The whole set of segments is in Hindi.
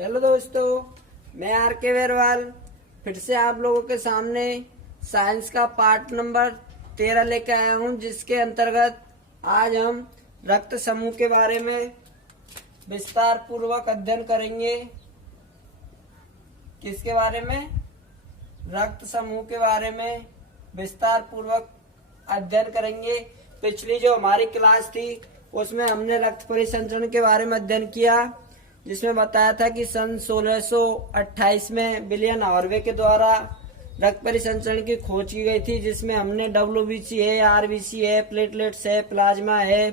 हेलो दोस्तों, मैं आर के वेरवाल फिर से आप लोगों के सामने साइंस का पार्ट नंबर 13 लेकर आया हूं, जिसके अंतर्गत आज हम रक्त समूह के बारे में विस्तार पूर्वक अध्ययन करेंगे। किसके बारे में? रक्त समूह के बारे में विस्तार पूर्वक अध्ययन करेंगे। पिछली जो हमारी क्लास थी उसमें हमने रक्त परिसंचरण के बारे में अध्ययन किया, जिसमें बताया था कि सन 1628 में विलियम हार्वे के द्वारा रक्त परिसंचरण की खोज की गई थी, जिसमें हमने WBC है, RBC है, प्लेटलेट्स है, प्लाज्मा है,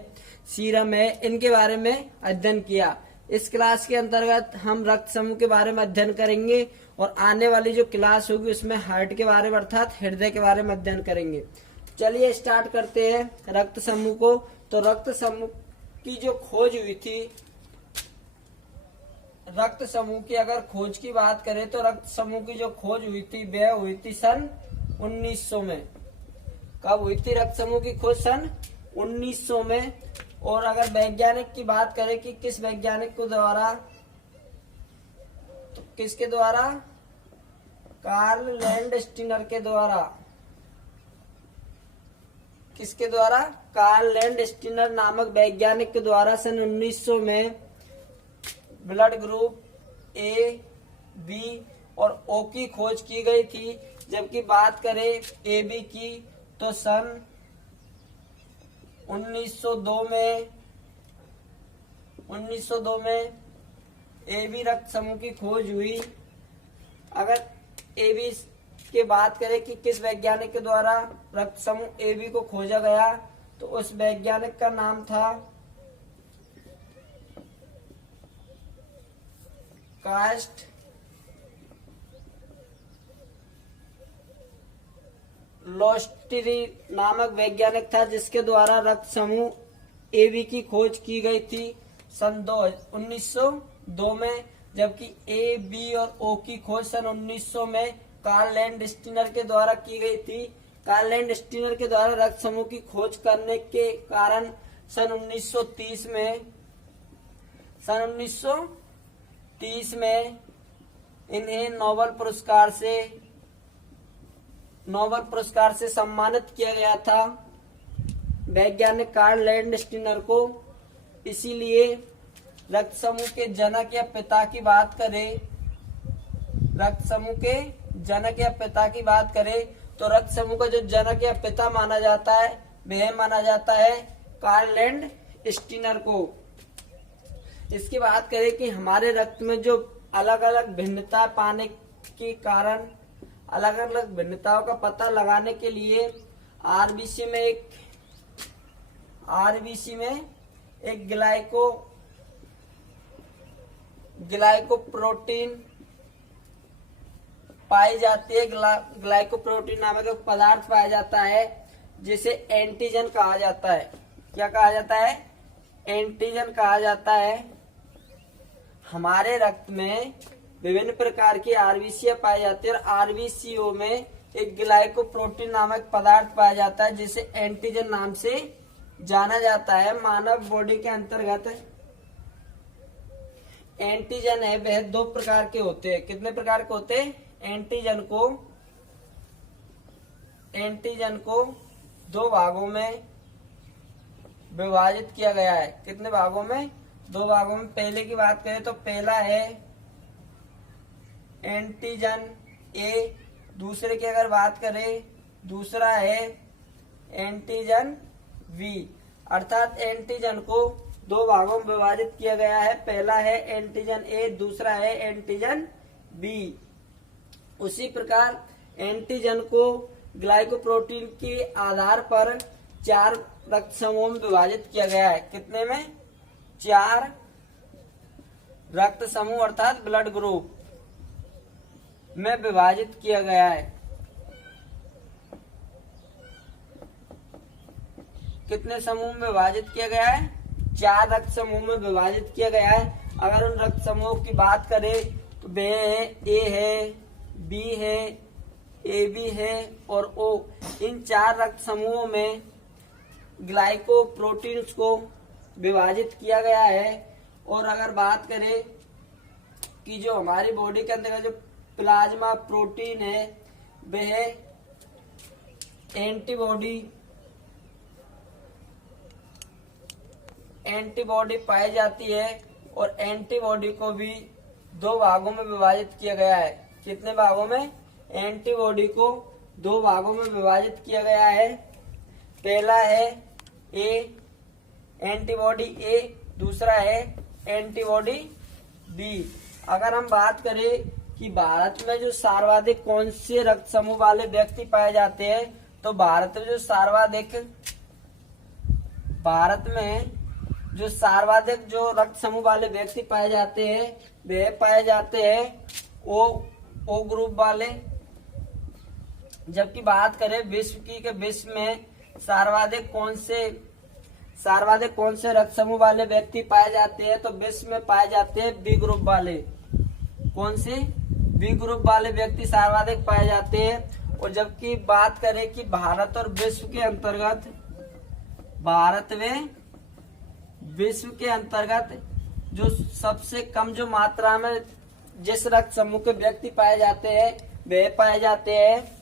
सीरम है, इनके बारे में अध्ययन किया। इस क्लास के अंतर्गत हम रक्त समूह के बारे में अध्ययन करेंगे और आने वाली जो क्लास होगी उसमें हार्ट के बारे में अर्थात हृदय के बारे में अध्ययन करेंगे। चलिए स्टार्ट करते हैं रक्त समूह को। तो रक्त समूह की जो खोज हुई थी, रक्त समूह की अगर खोज की बात करें तो रक्त समूह की जो खोज हुई थी वह हुई थी सन 1900 में। कब हुई थी रक्त समूह की खोज? सन 1900 में। और अगर वैज्ञानिक की बात करें कि किस वैज्ञानिक को द्वारा, तो किसके द्वारा? कार्ल लैंडस्टीनर के द्वारा। किसके द्वारा? कार्ल लैंडस्टीनर नामक वैज्ञानिक के द्वारा सन 1900 में ब्लड ग्रुप ए, बी और ओ की खोज की गई थी। जबकि बात करें ए बी की तो सन 1902 में ए बी रक्त समूह की खोज हुई। अगर ए बी की बात करें कि किस वैज्ञानिक के द्वारा रक्त समूह ए बी को खोजा गया, तो उस वैज्ञानिक का नाम था कास्ट लोस्टरी नामक वैज्ञानिक था, जिसके द्वारा रक्त समूह ए बी की खोज की गई थी सन 1902 में। जबकि ए बी और ओ की खोज सन 1900 में कार्ल लैंडस्टीनर के द्वारा की गई थी। कार्ल लैंडस्टीनर के द्वारा रक्त समूह की खोज करने के कारण सन 1930 में इन्हें नोबेल पुरस्कार से सम्मानित किया गया था, वैज्ञानिक कार्ल लैंडस्टीनर को। इसीलिए रक्त समूह के जनक या पिता की बात करें, रक्त समूह के जनक या पिता की बात करें तो रक्त समूह का जो जनक या पिता माना जाता है वह माना जाता है कार्ल लैंडस्टीनर को। इसकी बात करें कि हमारे रक्त में जो अलग अलग भिन्नता पाने के कारण, अलग अलग भिन्नताओं का पता लगाने के लिए आरबीसी में एक ग्लाइकोप्रोटीन पाई जाती है। ग्लाइकोप्रोटीन नामक एक पदार्थ पाया जाता है, जिसे एंटीजन कहा जाता है। क्या कहा जाता है? एंटीजन कहा जाता है। हमारे रक्त में विभिन्न प्रकार की आरबीसी पाई जाती है और आरबीसीओ में एक ग्लाइकोप्रोटीन नामक पदार्थ पाया जाता है, जिसे एंटीजन नाम से जाना जाता है। मानव बॉडी के अंतर्गत एंटीजन है वह दो प्रकार के होते हैं। कितने प्रकार के होते हैं? एंटीजन को दो भागों में विभाजित किया गया है। कितने भागों में? दो भागों में। पहले की बात करें तो पहला है एंटीजन ए, दूसरे की अगर बात करें दूसरा है एंटीजन बी। अर्थात एंटीजन को दो भागों में विभाजित किया गया है। पहला है एंटीजन ए, दूसरा है एंटीजन बी। उसी प्रकार एंटीजन को ग्लाइकोप्रोटीन के आधार पर 4 रक्त समूहों में विभाजित किया गया है। कितने में? 4 रक्त समूह अर्थात ब्लड ग्रुप में विभाजित किया गया है। कितने समूह में विभाजित किया गया है? 4 रक्त समूह में विभाजित किया गया है। अगर उन रक्त समूहों की बात करें तो वे है ए है, बी है, ए बी है और ओ। इन 4 रक्त समूहों में ग्लाइकोप्रोटीन्स को विभाजित किया गया है। और अगर बात करें कि जो हमारी बॉडी के अंदर का जो प्लाज्मा प्रोटीन है वह एंटीबॉडी पाई जाती है, और एंटीबॉडी को भी दो भागों में विभाजित किया गया है। कितने भागों में? एंटीबॉडी को दो भागों में विभाजित किया गया है। पहला है एंटीबॉडी ए, दूसरा है एंटीबॉडी बी। अगर हम बात करें कि भारत में जो सर्वाधिक कौन से रक्त समूह वाले व्यक्ति पाए जाते हैं, तो भारत में जो सर्वाधिक रक्त समूह वाले व्यक्ति पाए जाते हैं वे पाए जाते हैं ओ ग्रुप वाले। जबकि बात करें विश्व में सर्वाधिक कौन से रक्त समूह वाले व्यक्ति पाए जाते हैं, तो विश्व में पाए जाते हैं बी ग्रुप वाले। कौन से? बी ग्रुप वाले व्यक्ति सर्वाधिक पाए जाते हैं। और जबकि बात करें कि भारत और विश्व के अंतर्गत जो सबसे कम जो मात्रा में जिस रक्त समूह के व्यक्ति पाए जाते हैं वे पाए जाते हैं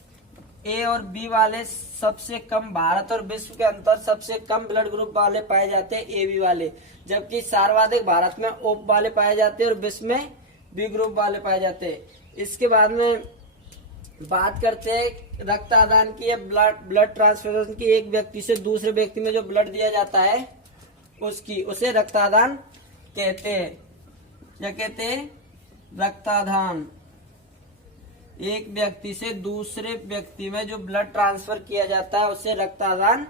ए और बी वाले सबसे कम। भारत और विश्व के अंतर सबसे कम ब्लड ग्रुप वाले पाए जाते हैं ए बी वाले, जबकि सर्वाधिक भारत में ओ वाले पाए जाते हैं और विश्व में बी ग्रुप वाले पाए जाते हैं। इसके बाद में बात करते हैं रक्त आदान की या ब्लड ट्रांसफ्यूजन की। एक व्यक्ति से दूसरे व्यक्ति में जो ब्लड दिया जाता है उसे रक्तादान कहते हैं। क्या कहते हैं? रक्तादान। एक व्यक्ति से दूसरे व्यक्ति में जो ब्लड ट्रांसफर किया जाता है उसे रक्तादान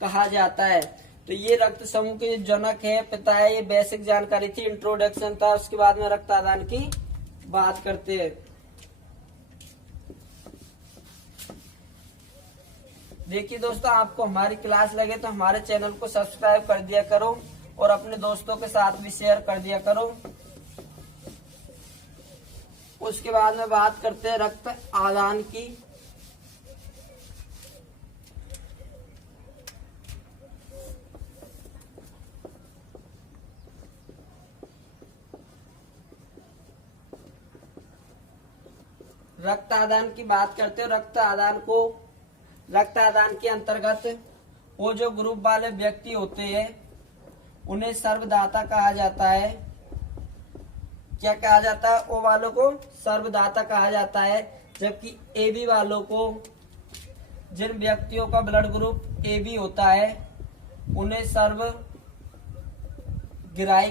कहा जाता है। तो ये रक्त समूह के जनक है, पिता है, ये बेसिक जानकारी थी, इंट्रोडक्शन था। उसके बाद में रक्तादान की बात करते हैं। देखिए दोस्तों, आपको हमारी क्लास लगे तो हमारे चैनल को सब्सक्राइब कर दिया करो और अपने दोस्तों के साथ भी शेयर कर दिया करो। उसके बाद में बात करते हैं रक्त आदान की। रक्त आदान की बात करते हैं। रक्त आदान के अंतर्गत वो जो ग्रुप वाले व्यक्ति होते हैं उन्हें सर्वदाता कहा जाता है। क्या कहा जाता है? ओ वालों को सर्वदाता कहा जाता है। जबकि ए बी वालों को, जिन व्यक्तियों का ब्लड ग्रुप ए बी होता है, उन्हें सर्वग्राही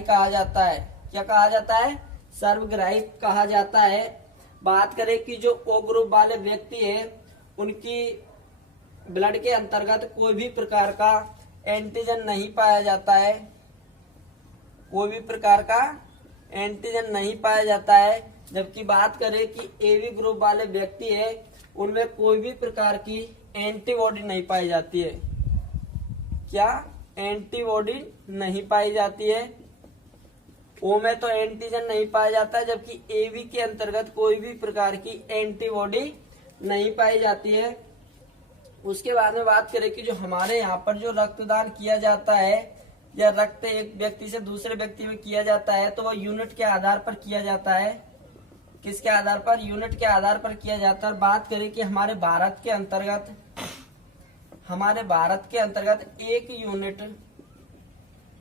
कहा जाता है। क्या कहा जाता है? सर्वग्राही कहा जाता है। बात करें कि जो ओ ग्रुप वाले व्यक्ति है उनकी ब्लड के अंतर्गत कोई भी प्रकार का एंटीजन नहीं पाया जाता है। कोई भी प्रकार का एंटीजन नहीं पाया जाता है। जबकि बात करें कि एबी ग्रुप वाले व्यक्ति है उनमें कोई भी प्रकार की एंटीबॉडी नहीं पाई जाती है। क्या? एंटीबॉडी नहीं पाई जाती है। ओ में तो एंटीजन नहीं पाया जाता है, जबकि एबी के अंतर्गत कोई भी प्रकार की एंटीबॉडी नहीं पाई जाती है। उसके बाद में बात करें कि जो हमारे यहाँ पर जो रक्तदान किया जाता है या रक्त एक व्यक्ति से दूसरे व्यक्ति में किया जाता है, तो वो यूनिट के आधार पर किया जाता है। किसके आधार पर? यूनिट के आधार पर किया जाता है। बात करें कि हमारे भारत के अंतर्गत एक यूनिट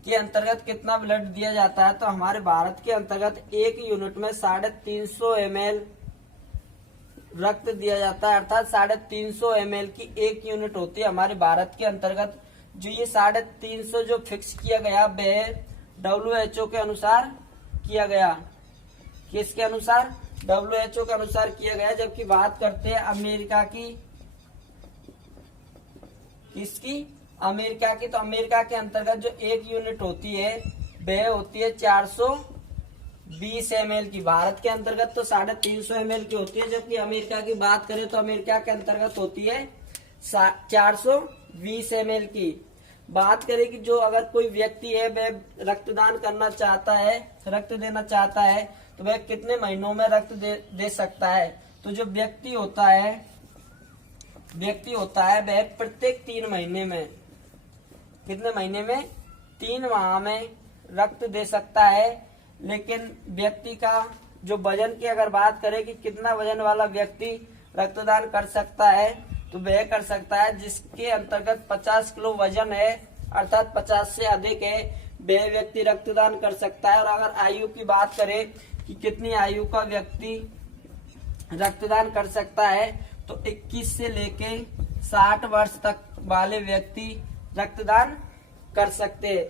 के अंतर्गत कितना ब्लड दिया जाता है, तो हमारे भारत के अंतर्गत एक यूनिट में 350 ml रक्त दिया जाता है। अर्थात 350 ml की एक यूनिट होती है हमारे भारत के अंतर्गत। जो ये 350 जो फिक्स किया गया वह WHO के अनुसार किया गया। किसके अनुसार? WHO के अनुसार किया गया। जबकि बात करते हैं अमेरिका की, किसकी? अमेरिका की। तो अमेरिका के अंतर्गत जो एक यूनिट होती है वह होती है 420 ml की। भारत के अंतर्गत तो 350 ml की होती है, जबकि अमेरिका की बात करें तो अमेरिका के अंतर्गत होती है 420 ml की। बात करें कि जो अगर कोई व्यक्ति है वह रक्तदान करना चाहता है, रक्त देना चाहता है, तो वह कितने महीनों में रक्त दे सकता है? तो जो व्यक्ति होता है वह प्रत्येक 3 महीने में, कितने महीने में? 3 माह में रक्त दे सकता है। लेकिन व्यक्ति का जो वजन की अगर बात करें कि कितना वजन वाला व्यक्ति रक्तदान कर सकता है, तो वह कर सकता है जिसके अंतर्गत 50 किलो वजन है, अर्थात 50 से अधिक है, वह व्यक्ति रक्तदान कर सकता है। और अगर आयु की बात करें कि कितनी आयु का व्यक्ति रक्तदान कर सकता है, तो 21 से लेके 60 वर्ष तक वाले व्यक्ति रक्तदान कर सकते हैं।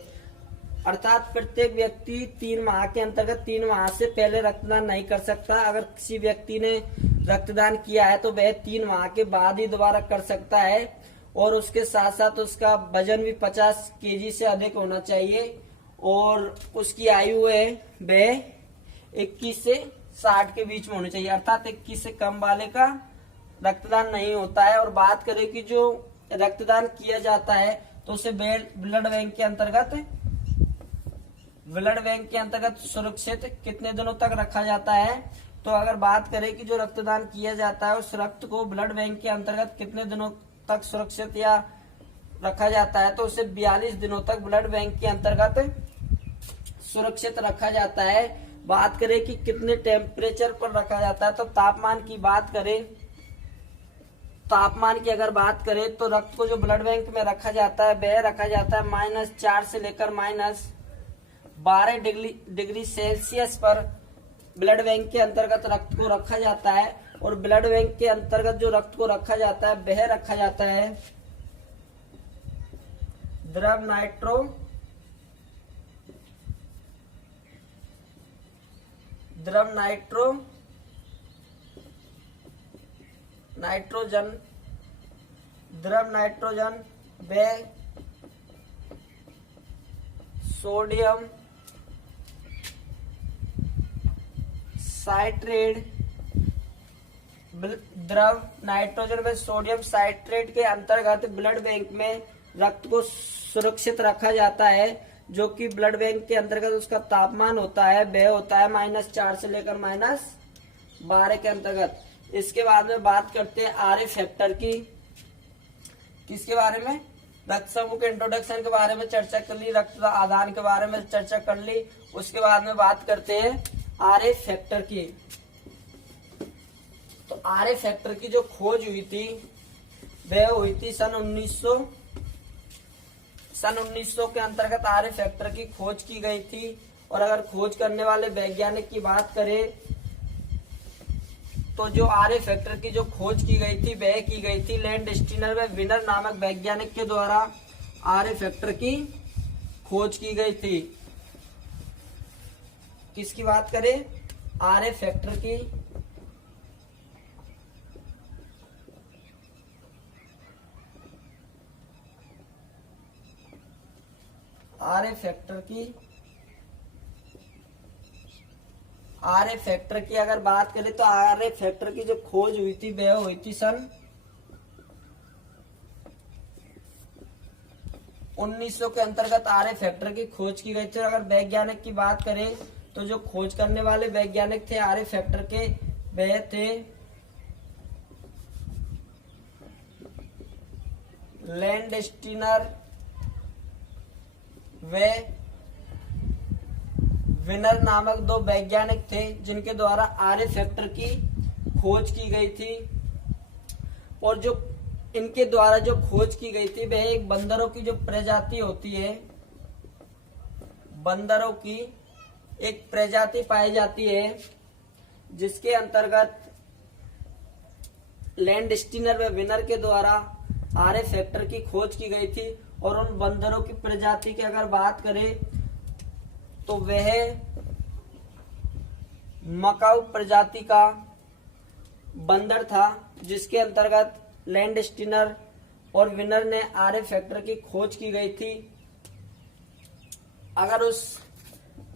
अर्थात प्रत्येक व्यक्ति 3 माह के अंतर्गत 3 माह से पहले रक्तदान नहीं कर सकता। अगर किसी व्यक्ति ने रक्तदान किया है तो वह 3 माह के बाद ही दोबारा कर सकता है। और उसके साथ साथ उसका वजन भी 50 केजी से अधिक होना चाहिए और उसकी आयु है वह 21 से 60 के बीच में होनी चाहिए, अर्थात 21 से कम वाले का रक्तदान नहीं होता है। और बात करें कि जो रक्तदान किया जाता है तो उसे ब्लड बैंक के अंतर्गत सुरक्षित कितने दिनों तक रखा जाता है। तो अगर बात करें कि जो रक्तदान किया जाता है उस रक्त को ब्लड बैंक के अंतर्गत कितने दिनों तक सुरक्षित या रखा जाता है, तो उसे 42 दिनों तक ब्लड बैंक के अंतर्गत सुरक्षित रखा जाता है। बात करें कि कितने टेम्परेचर पर रखा जाता है, तो तापमान की अगर बात करें तो रक्त को जो ब्लड बैंक में रखा जाता है वह रखा जाता है -4 से लेकर -12 डिग्री सेल्सियस पर ब्लड बैंक के अंतर्गत रक्त को रखा जाता है। और ब्लड बैंक के अंतर्गत जो रक्त को रखा जाता है वह रखा जाता है द्रव नाइट्रोजन व सोडियम साइट्रेट, द्रव नाइट्रोजन व सोडियम साइट्रेट के अंतर्गत ब्लड बैंक में रक्त को सुरक्षित रखा जाता है, जो कि ब्लड बैंक के अंतर्गत उसका तापमान होता है वह होता है -4 से लेकर -12 के अंतर्गत। इसके बाद में बात करते हैं आरए फैक्टर की। किसके बारे में? रक्त समूह के इंट्रोडक्शन के बारे में चर्चा कर ली, रक्त आदान के बारे में चर्चा कर ली। उसके बाद में बात करते हैं आरए फैक्टर की। तो आरए फैक्टर की जो खोज हुई थी वह हुई थी सन 1900 के अंतर्गत आरए फैक्टर की खोज की गई थी। और अगर खोज करने वाले वैज्ञानिक की बात करें तो जो आरए फैक्टर की जो खोज की गई थी वह की गई थी लैंडस्टीनर व विनर नामक वैज्ञानिक के द्वारा आरए फैक्टर की खोज की गई थी। किसकी बात करें? आरए फैक्टर की। आरए फैक्टर की अगर बात करें तो आरए फैक्टर की जो खोज हुई थी वह हुई थी सन 1900 के अंतर्गत आरए फैक्टर की खोज की गई थी। अगर वैज्ञानिक की बात करें तो जो खोज करने वाले वैज्ञानिक थे आरए फैक्टर के वह थे लैंडस्टीनर वे विनर नामक 2 वैज्ञानिक थे जिनके द्वारा आरए फैक्टर की खोज की गई थी। और जो इनके द्वारा जो खोज की गई थी वह एक बंदरों की जो प्रजाति होती है, बंदरों की एक प्रजाति पाई जाती है जिसके अंतर्गत लैंडस्टीनर व विनर के द्वारा आरए फैक्टर की खोज की गई थी। और उन बंदरों की प्रजाति की अगर बात करें तो वह मकाऊ प्रजाति का बंदर था जिसके अंतर्गत लैंडस्टीनर और विनर ने आरए फैक्टर की खोज की गई थी। अगर उस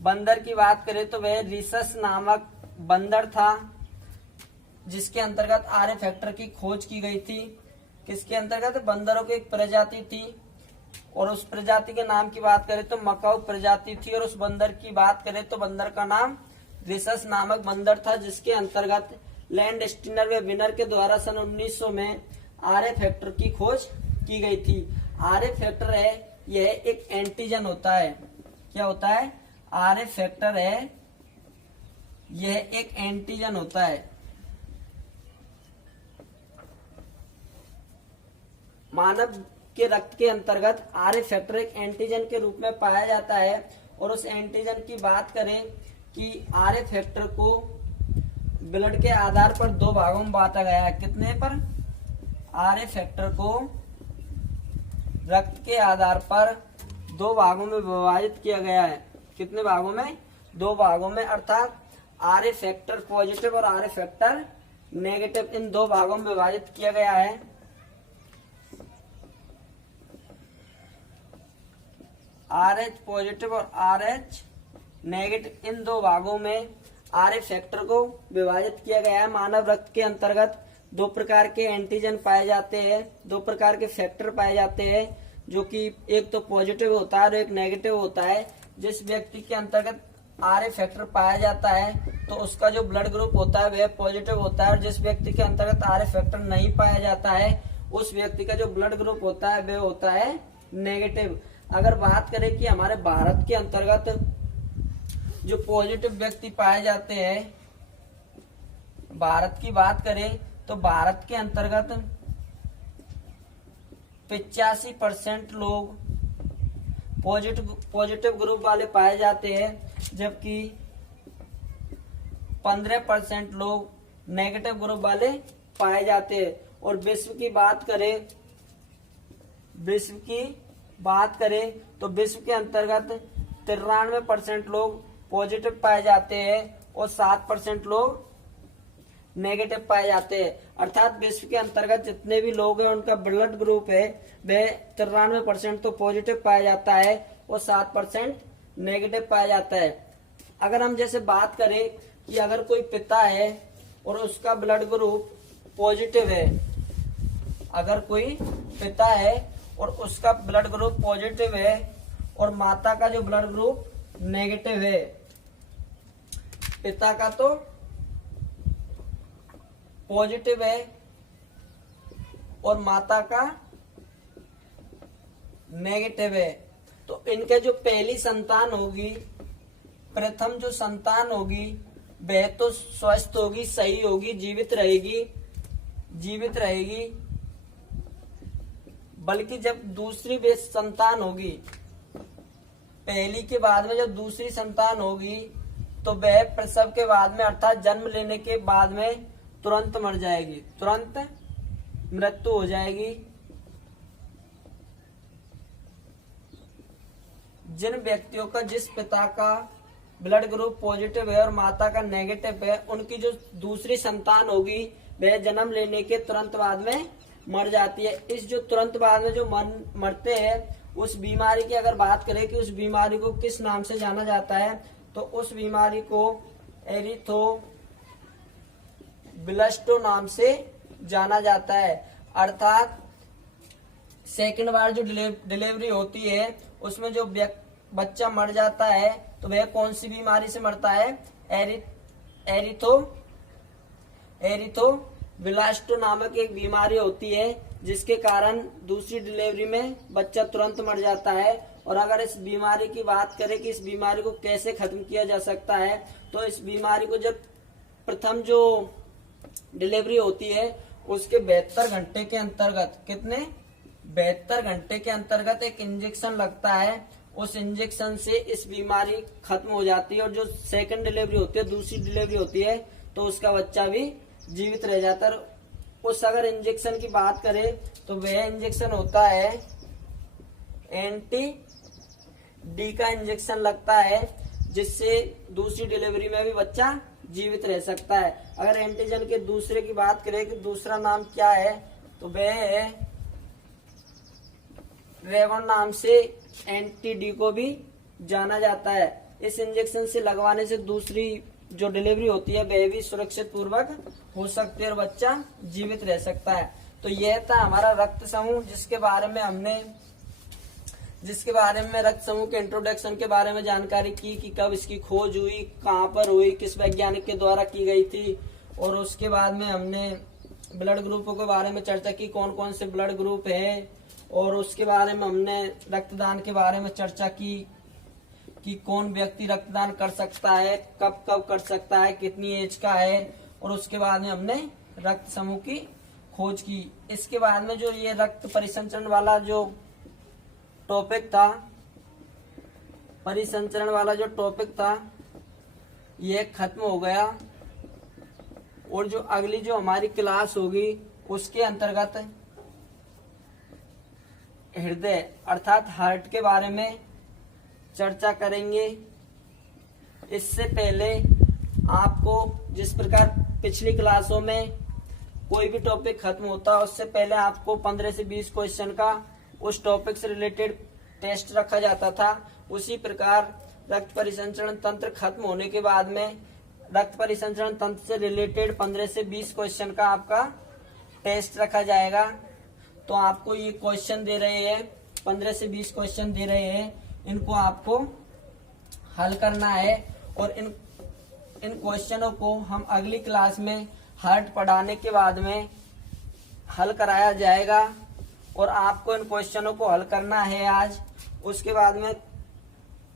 बंदर की बात करें तो वह रिसस नामक बंदर था जिसके अंतर्गत आरए फैक्टर की खोज की गई थी। किसके अंतर्गत? बंदरों की एक प्रजाति थी और उस प्रजाति के नाम की बात करें तो मकाऊ प्रजाति थी। और उस बंदर की बात करें तो बंदर का नाम रिसस नामक बंदर था जिसके अंतर्गत लैंडस्टीनर व विनर के द्वारा सन 1900 में आरए फैक्टर की खोज की गई थी। आरए फैक्टर है यह एक एंटीजन होता है। क्या होता है? आरए फैक्टर है यह एक एंटीजन होता है। मानव के रक्त के अंतर्गत आरए फैक्टर एक एंटीजन के रूप में पाया जाता है। और उस एंटीजन की बात करें कि आरए फैक्टर को ब्लड के आधार पर दो भागों में बांटा गया है। कितने पर? आरए फैक्टर को रक्त के आधार पर दो भागों में विभाजित किया गया है। कितने भागों में? दो भागों में, अर्थात आरए फैक्टर पॉजिटिव और आरए फैक्टर नेगेटिव, इन दो भागों में विभाजित किया गया है। आरएच पॉजिटिव और आरएच नेगेटिव, इन दो भागों में आरए फैक्टर को विभाजित किया गया है। मानव रक्त के अंतर्गत दो प्रकार के एंटीजन पाए जाते हैं, दो प्रकार के फैक्टर पाए जाते हैं, जो कि एक तो पॉजिटिव होता है और एक नेगेटिव होता है। जिस व्यक्ति के अंतर्गत आरए फैक्टर पाया जाता है तो उसका जो ब्लड ग्रुप होता है वह पॉजिटिव होता है, और जिस व्यक्ति के अंतर्गत आरए फैक्टर नहीं पाया जाता है उस व्यक्ति का जो ब्लड ग्रुप होता है वह होता है नेगेटिव। अगर बात करें कि हमारे भारत के अंतर्गत जो पॉजिटिव व्यक्ति पाए जाते हैं, भारत की बात करें तो भारत के अंतर्गत 85% लोग पॉजिटिव ग्रुप वाले पाए जाते हैं, जबकि 15% लोग नेगेटिव ग्रुप वाले पाए जाते हैं। और विश्व की बात करें तो विश्व के अंतर्गत 93% लोग पॉजिटिव पाए जाते हैं और 7% लोग नेगेटिव पाए जाते हैं। अर्थात विश्व के अंतर्गत जितने भी लोग हैं उनका ब्लड ग्रुप है वह 93% तो पॉजिटिव पाया जाता है और 7% नेगेटिव पाया जाता है। अगर हम जैसे बात करें कि अगर कोई पिता है और उसका ब्लड ग्रुप पॉजिटिव है, अगर कोई पिता है और उसका ब्लड ग्रुप पॉजिटिव है और माता का जो ब्लड ग्रुप नेगेटिव है, पिता का तो पॉजिटिव है और माता का नेगेटिव है, तो इनके जो पहली संतान होगी, प्रथम जो संतान होगी वह तो स्वस्थ होगी, सही होगी, जीवित रहेगी। बल्कि जब दूसरी वे संतान होगी, पहली के बाद में जब दूसरी संतान होगी तो वह प्रसव के बाद में अर्थात जन्म लेने के बाद में तुरंत मर जाएगी, तुरंत मृत्यु हो जाएगी। जिन व्यक्तियों का जिस पिता का ब्लड ग्रुप पॉजिटिव है और माता का नेगेटिव है, उनकी जो दूसरी संतान होगी वह जन्म लेने के तुरंत बाद में मर जाती है। इस जो तुरंत बाद में जो मरते हैं उस बीमारी की अगर बात करें कि उस बीमारी को किस नाम से जाना जाता है, तो उस बीमारी को एरिथ्रोब्लास्टो नाम से जाना जाता है। अर्थात सेकंड बार जो डिलीवरी होती है उसमें जो बच्चा मर जाता है तो वह कौन सी बीमारी से मरता है? एरिथ्रोब्लास्टो नामक एक बीमारी होती है, जिसके कारण दूसरी डिलीवरी में बच्चा तुरंत मर जाता है। और अगर इस बीमारी की बात करें कि इस बीमारी को कैसे खत्म किया जा सकता है, तो इस बीमारी को जब प्रथम जो डिलीवरी होती है उसके 72 घंटे के अंतर्गत, कितने 72 घंटे के अंतर्गत एक इंजेक्शन लगता है। उस इंजेक्शन से इस बीमारी खत्म हो जाती है और जो सेकंड डिलीवरी होती है, दूसरी डिलीवरी होती है, तो उसका बच्चा भी जीवित रह जाता है। उस अगर इंजेक्शन की बात करें तो वह इंजेक्शन होता है एंटी-डी का इंजेक्शन लगता है, जिससे दूसरी डिलीवरी में भी बच्चा जीवित रह सकता है। अगर एंटीजन के दूसरे की बात करें कि दूसरा नाम क्या है, तो वह है रेवन नाम से एंटी-डी को भी जाना जाता है। इस इंजेक्शन से लगवाने से दूसरी जो डिलीवरी होती है वह भी सुरक्षित पूर्वक हो सकती है और बच्चा जीवित रह सकता है। तो यह था हमारा रक्त समूह, जिसके बारे में रक्त समूह के इंट्रोडक्शन के बारे में जानकारी की कि कब इसकी खोज हुई, कहाँ पर हुई, किस वैज्ञानिक के द्वारा की गई थी। और उसके बाद में हमने ब्लड ग्रुपों के बारे में चर्चा की, कौन कौन से ब्लड ग्रुप है, और उसके बारे में हमने रक्तदान के बारे में चर्चा की। कि कौन व्यक्ति रक्तदान कर सकता है, कब कब कर सकता है, कितनी एज का है, और उसके बाद में हमने रक्त समूह की खोज की। इसके बाद में जो ये रक्त परिसंचरण वाला जो टॉपिक था, परिसंचरण वाला जो टॉपिक था, ये खत्म हो गया। और जो अगली जो हमारी क्लास होगी उसके अंतर्गत हृदय अर्थात हार्ट के बारे में चर्चा करेंगे। इससे पहले आपको जिस प्रकार पिछली क्लासों में कोई भी टॉपिक खत्म होता है उससे पहले आपको 15 से 20 क्वेश्चन का उस टॉपिक से रिलेटेड टेस्ट रखा जाता था, उसी प्रकार रक्त परिसंचरण तंत्र खत्म होने के बाद में रक्त परिसंचरण तंत्र से रिलेटेड 15 से 20 क्वेश्चन का आपका टेस्ट रखा जाएगा। तो आपको ये क्वेश्चन दे रहे हैं, 15 से 20 क्वेश्चन दे रहे हैं, इनको आपको हल करना है। और इन क्वेश्चनों को हम अगली क्लास में हार्ट पढ़ाने के बाद में हल कराया जाएगा। और आपको इन क्वेश्चनों को हल करना है आज। उसके बाद में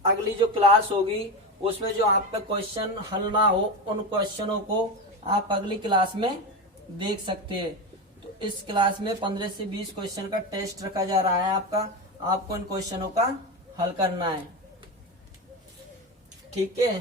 अगली जो क्लास होगी उसमें जो आपका क्वेश्चन हल ना हो, उन क्वेश्चनों को आप अगली क्लास में देख सकते हैं। तो इस क्लास में 15 से 20 क्वेश्चन का टेस्ट रखा जा रहा है आपका, आपको इन क्वेश्चनों का हल करना है। ठीक है।